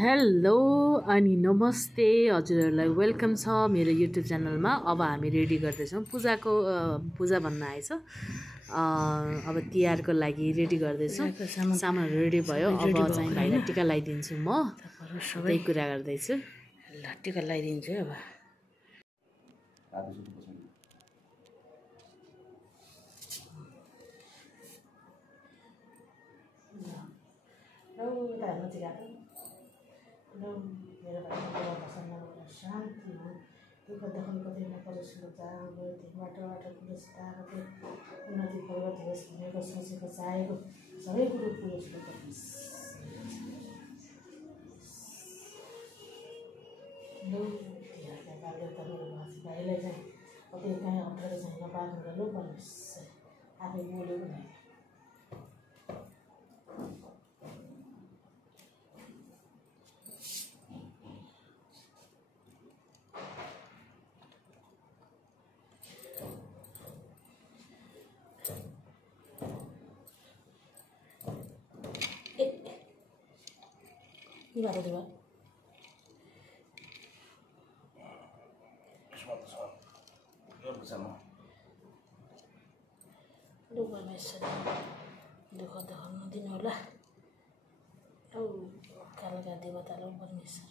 Hello अनि नमस्ते हजुरहरूलाई वेलकम छ मेरो युट्युब च्यानलमा। अब हामी रेडी गर्दैछौँ पूजा भन्न आएछ। अब तिहारको लागि रेडी गर्दैछौँ। सामानहरू रेडी भयो। अब चाहिँ भाइलाई टिका लगाइदिन्छु म। त्यही कुरा गर्दैछु। ल टिका लगाइदिन्छु अब। मेरो भाइको शान्ति हो। दुःख दखल कतै नपरोस् बाटो पुरोस् कतै उन्नति प्रगति होस् भनेको सोचेको चाहेको सबै कुरो पुरोस् भाइलाई चाहिँ कतै कहीँ अप्ठ्यारो चाहिँ नपार्नु र लो परमेश्वर आफै बोल्यो भने के भएको थियो लु परमेश्वर दुःख दखल नदिनु होला। औ कालका देवता लौ परमेश्वर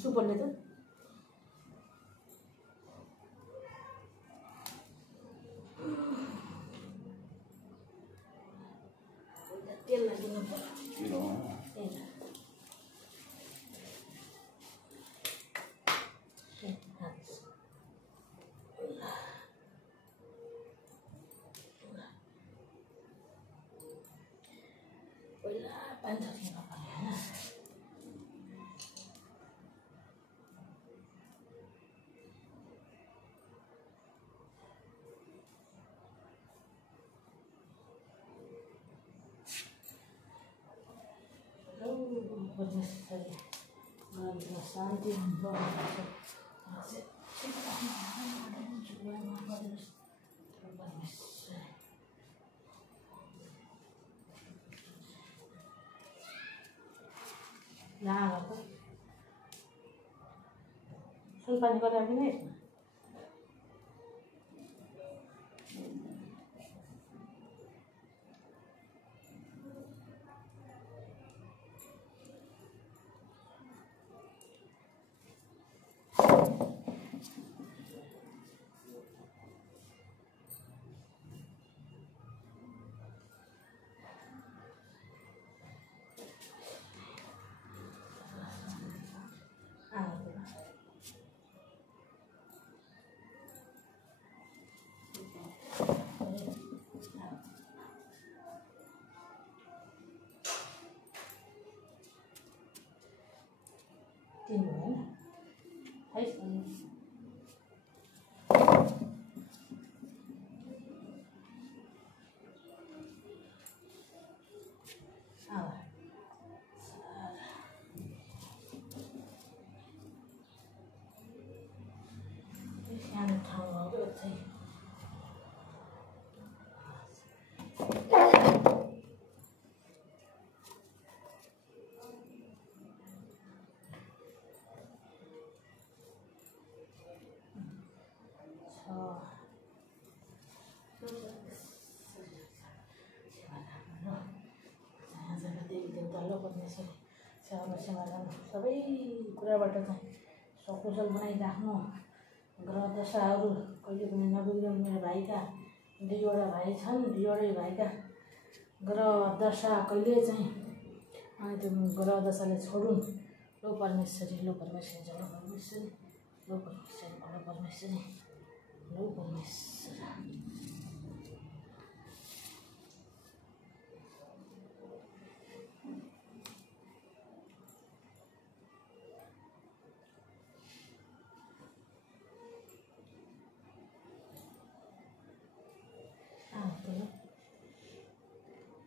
सुपरले त तेल लागिनु पर्यो। पहिला पानी थपिनु पर्यो होइन। शान्ति सुनपानी गरेर पनि तीन भयो होइन है। सानो ठाउँ हो चाहिँ सेवा गर्नु सबै कुराबाट चाहिँ सकुशल बनाइराख्नु। ग्रह दशाहरू कहिले पनि नबिग्रिनु। मेरो भाइका दुईवटा भाइ छन्, दुईवटै भाइका ग्रह दशा कहिले चाहिँ ग्रह दशाले छोडुन् लो परमेश्वरी लो परमेश्वरी जय परमेश्वरी लो परमेश्वरी लो परमेश्वरी लो परमेश्वर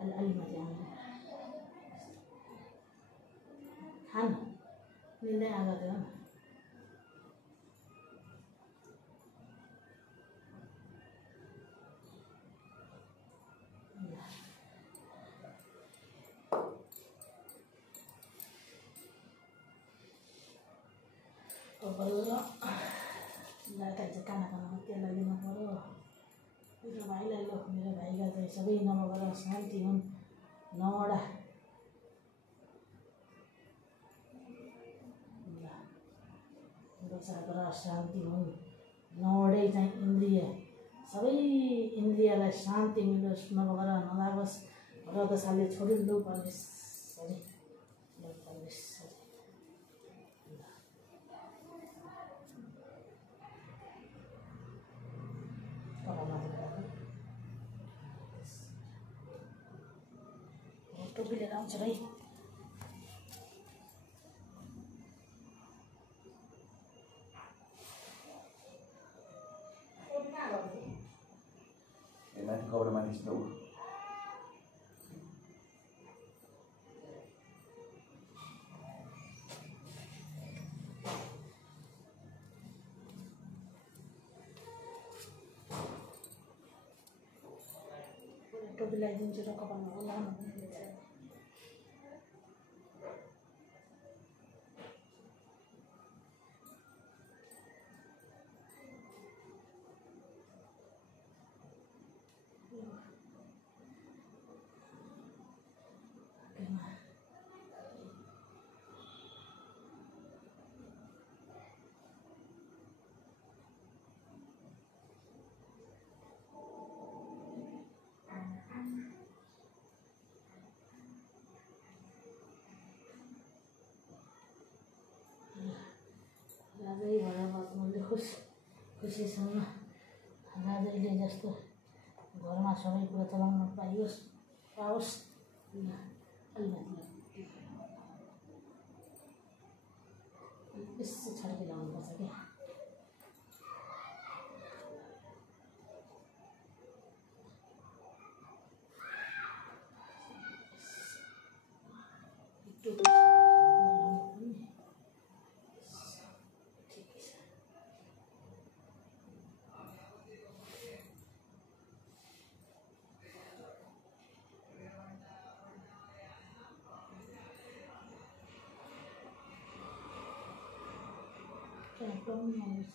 अलमारी खान निन्दै आएको थियो खाना खानामा त्यसलाई लिनु पऱ्यो मेरो भाइलाई लो मेरो भाइका चाहिँ सबै नमगर शान्ति हुन् 9वटा दशाग्रह शान्ति हुन् 9वटै चाहिँ इन्द्रिय सबै इन्द्रियलाई शान्ति मिलोस् नमगर नलागोस् र दशाले छोडिन् लो परमेश्वरी लो परमेश्वरी टोपी लिएर आउँछ है Kau manis tahu. टोपी लगाइदिन्छु र कपालमा लगाउनु राजै भएर बस्नुले खुसीसँग राजैले जस्तो घरमा सबै कुरा चलाउन पाओस् बेसी छड्के लाउनुपर्छ क्या एकदम आउँछ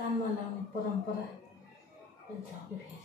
कानमा लगाउने परम्परा पनि छ कि फेरि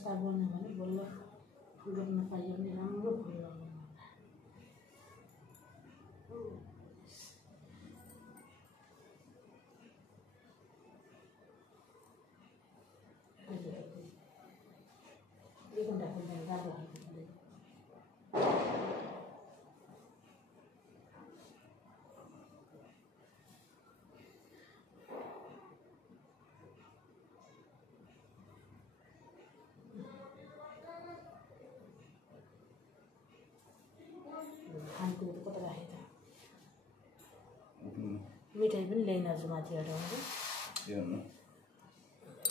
प्रस्ताव गर्ने भने बल्ल फुल रोप्न पाइयो भने राम्रो फुल रोप्नु खानेकुरो त कता राखेँ त मिठाई पनि ल्याइन आज माथि हटाउनु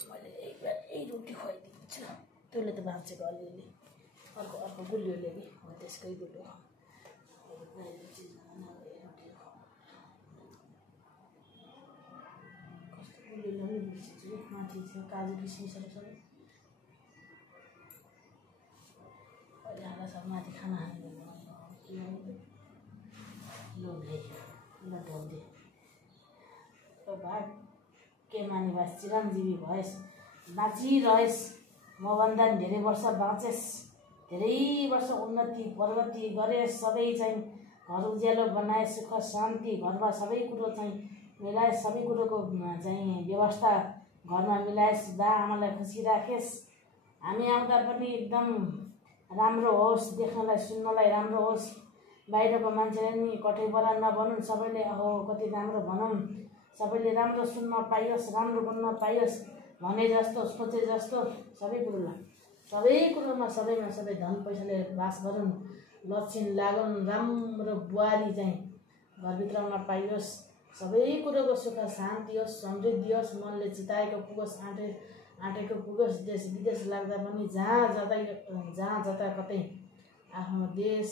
मैले यही रोटी खुवाइदिन्छु त्यसले त भाँचेको अलिअलि अर्को अर्को गुलियो ल्याएँ कि हो त्यसकै गुलियो कस्तो गुलियो ल्याउने बिर्सिन्छु माथि छ काजु किसमिसहरू सबै अहिले हाल्दा सब माथि खाना खाने ल ढोल्दे भाग के माने भाइ चिरञ्जीवी भएस् बाँचिरहेस् मभन्दा पनि धेरै वर्ष बाँचेस् धेरै वर्ष उन्नति प्रगति गरेस् सबै चाहिँ घर उज्यालो बनाए सुख शान्ति घरमा सबै कुरो चाहिँ मिलाए सबै कुरोको चाहिँ व्यवस्था घरमा मिलाएस् बा आमालाई खुसी राखेस् हामी आउँदा पनि एकदम राम्रो होस् देख्नलाई सुन्नलाई राम्रो होस् बाहिरको मान्छेले नि कठैबरा नभनुन् सबैले अहो कति राम्रो भनौँ सबैले राम्रो सुन्न पाइयोस् राम्रो बोल्न पाइयोस् भने जस्तो सोचे जस्तो सबै कुरोमा सबैमा सबै धन पैसाले बास गरून् लक्षण लागुन् राम्रो बुहारी चाहिँ घरभित्राउन पाइयोस् सबै कुरोको सुख शान्ति होस् समृद्धि होस् मनले चिताएको पुगोस् आँटेको पुगोस् देश विदेश लाग्दा पनि जहाँ जता कतै आफ्नो देश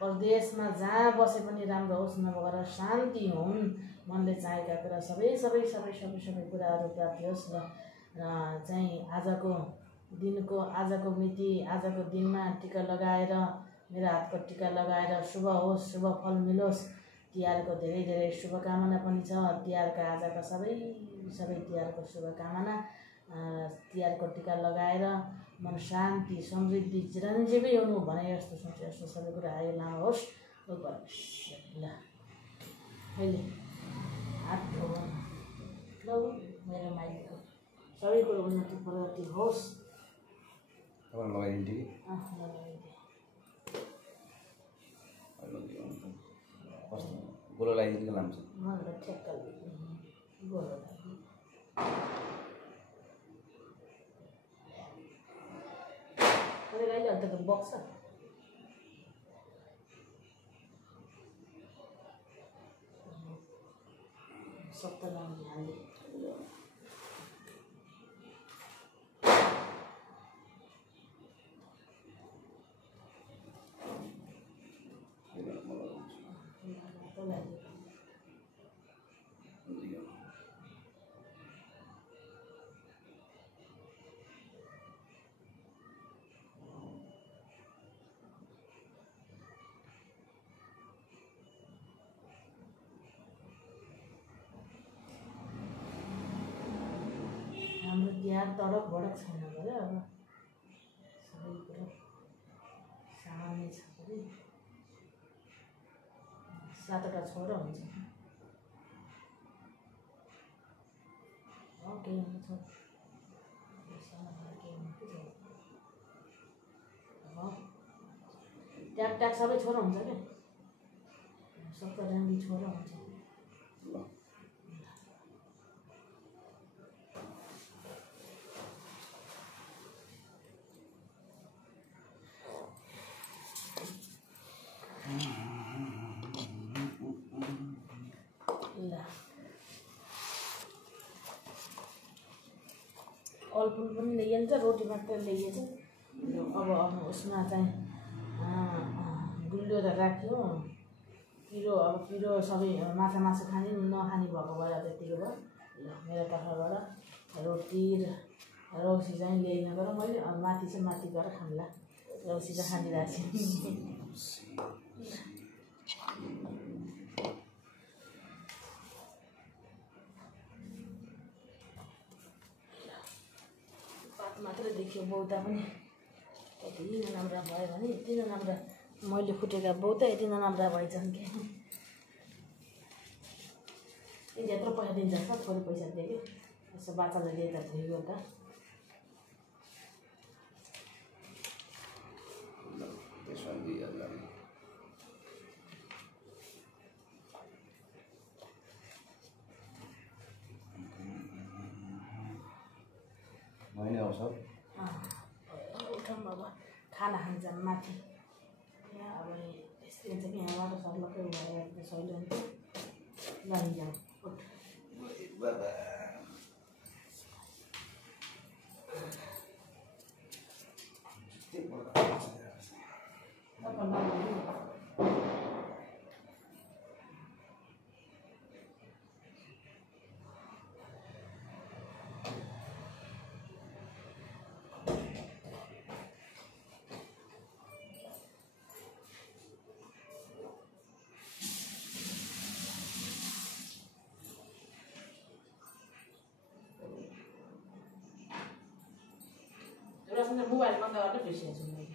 परदेशमा जहाँ बसे पनि राम्रो होस् नभएर शान्ति हुन् मनले चाहेका कुरा सबै कुराहरू प्राप्ति होस् र चाहिँ आजको मिति आजको दिनमा टीका लगाएर मेरो हातको टीका लगाएर शुभ होस् शुभ फल मिलोस् तिहारको धेरै धेरै शुभकामना पनि छ तिहारका आजका सबै तिहारको शुभकामना तिहारको टीका लगाएर मन शान्ति समृद्धि चिरञ्जीवी हुनु भने जस्तो सोचे जस्तो सबै कुरा आयो लामो होस् ल अहिले हात धोउँ ल मेरो माइलीको सबै कुरो उन्नति प्रगति होस् लगाइदिन्छु गोलो लगाइदिनु लान्छ मलाई ठ्याक्क गोलो अन्त बक्स सप्त लाउने हाल्ने हाम्रो तिहार तडक भडक छैन गरे अब सबै कुरो सामान्य छ गरे 7वटा छोरा हुन्छ के हुन्छ ट्याक सबै छोरा हुन्छ क्या सबका राम्रो छोरा हुन्छ फलफुल पनि ल्याइन्छ रोटी मात्र ल्याइन्छ अब उसमा चाहिँ गुलियो त राख्यो पिरो अब पिरो सबै मासु खाने नखाने भएको भएर त्यतिको भयो ल मेरो तर्फबाट रोटी र रौसी चाहिँ ल्याइन गर मैले माथि गएर खान्ला रौसी चाहिँ खानिरहेको छु मात्र देखियो बौता पनि यति नराम्रा भयो भने यति नराम्रा मैले फुटेका बहुत यति नराम्रा भइछन् कि यति यत्रो पैसा दिन्छ सर थोरै पैसा दियो कि यसो बाचालाई दिए त भइगयो त त्यसमा दिइहाल्ला होइन आउँछ उठाउँ अब खाना खान्छ माथि यहाँ अब यस्तो हुन्छ कि यहाँबाट सर्लकै भएर सहिले लैजाउँ बाबा मोबाइल बन्द गरेर बिर्सिएको छु मैले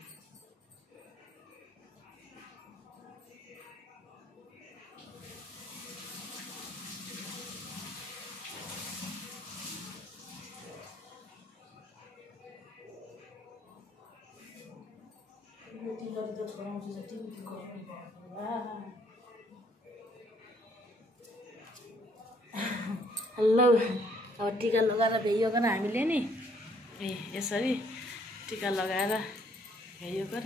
टिकट त छोडाउँछु हेलो अब टिका लगाएर भ्याइकन हामीले नि यसरी टिका लगाएर भ्याइकन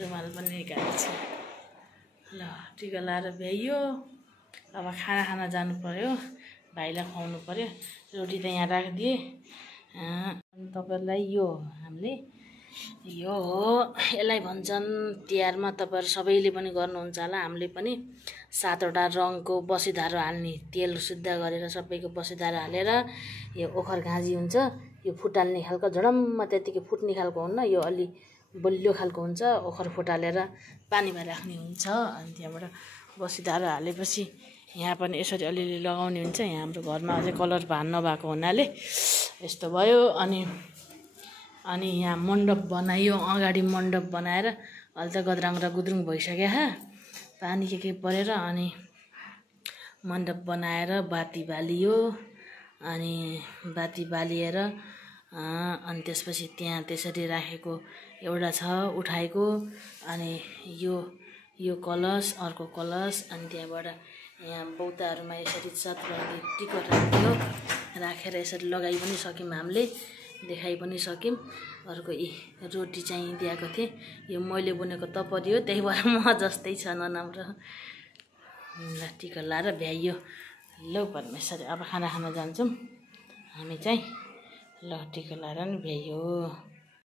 रुमाल पनि निकालेको छु ल टिका लगाएर भ्याइयो अब खाना खान जानु पर्यो भाइलाई खुवाउनु पर्यो रोटी त यहाँ राखिदिएँ तपाईँहरूलाई यो हामीले यो हो यसलाई भन्छन् तिहारमा तपाईँहरू सबैले पनि गर्नुहुन्छ होला हामीले पनि 7वटा रङको बसिधारो हाल्ने तेल शुद्ध गरेर सबैको बसिधारो हालेर यो ओखर घाँजी हुन्छ यो फुटाल्ने खालको झडम्म त्यतिकै फुट्ने खालको हुन्न यो अलि बलियो खालको हुन्छ ओखर फुटालेर पानीमा राख्ने हुन्छ अनि त्यहाँबाट बसिधारो हालेपछि यहाँ पनि यसरी अलिअलि लगाउने हुन्छ यहाँ हाम्रो घरमा अझै कलर भान नभएको हुनाले यस्तो भयो अनि यहाँ मण्डप बनाइयो अगाडि मण्डप बनाएर अहिले त गद्राङ र गुद्रुङ भइसक्यो पानी के परेर अनि मण्डप बनाएर बाती बालियो अनि बाती बालिएर अनि त्यसपछि त्यहाँ त्यसरी राखेको एउटा छ उठाएको अनि यो कलश अर्को कलश अनि त्यहाँबाट यहाँ बौद्धाहरूमा यसरी सतरङ्गी टिकट राख्यो राखेर यसरी लगाइ पनि सक्यौँ हामीले देखाइ पनि सक्यौँ अर्को रोटी चाहिँ दिएको थिएँ यो मैले बुनेको तपरी हो त्यही भएर म जस्तै छ नराम्रो टिका लाएर भ्याइयो ल परमेश्वर अब खाना खान जान्छौँ हामी चाहिँ ल टिका लाएर नि भ्याइयो।